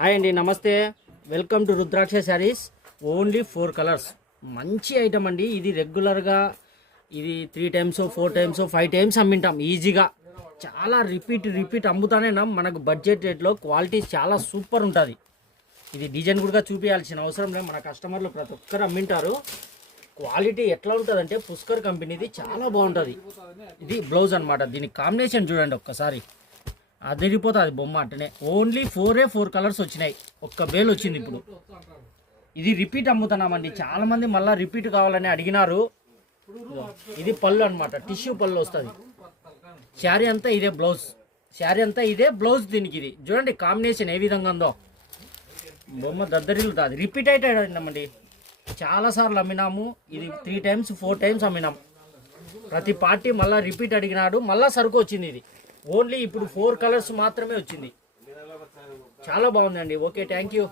Hi అండి, నమస్తే. Welcome to rudraksha saris. Only 4 colours. మంచి ఐటమ్ అండి. ఇది రెగ్యులర్గా ఇది 3 టైమ్స్ 4 టైమ్స్ 5 టైమ్స్ అమ్మింటాం ఈజీగా. చాలా రిపీట్ అమ్ముతానే మనకు బడ్జెట్ రేట్లో క్వాలిటీ చాలా సూపర్ ఉంటుంది. ఇది డిజైన్ కూడా చూపించాల్సిన అవసరం లేదు, మన కస్టమర్లు ప్రతి ఒక్కరు అమ్మింటారు. క్వాలిటీ ఎట్లా ఉంటుందంటే పుష్కర్ కంపెనీది చాలా బాగుంటుంది. ఇది బ్లౌజ్ అనమాట. దీని కాంబినేషన్ చూడండి ఒక్కసారి, అదిరిపోతుంది బొమ్మ అంటేనే. ఓన్లీ 4 కలర్స్ వచ్చినాయి, ఒక్క బేల్ వచ్చింది. ఇప్పుడు ఇది రిపీట్ అమ్ముతున్నామండి. చాలా మంది మళ్ళీ రిపీట్ కావాలని అడిగినారు. ఇది పళ్ళు అనమాట, టిష్యూ పళ్ళు వస్తుంది. శారీ అంతా ఇదే బ్లౌజ్. దీనికి ఇది చూడండి కాంబినేషన్ ఏ విధంగా ఉందో. బొమ్మ దద్దరిల్లుతుంది. రిపీట్ అయిపోయిందండి, చాలాసార్లు అమ్మినాము. ఇది 3 టైమ్స్ 4 టైమ్స్ అమ్మినాం. ప్రతి పార్టీ మళ్ళీ రిపీట్ అడిగినాడు, మళ్ళీ సరుకు వచ్చింది. ఇది ఓన్లీ ఇప్పుడు 4 కలర్స్ మాత్రమే వచ్చింది. చాలా బాగుందండి. Okay, thank you.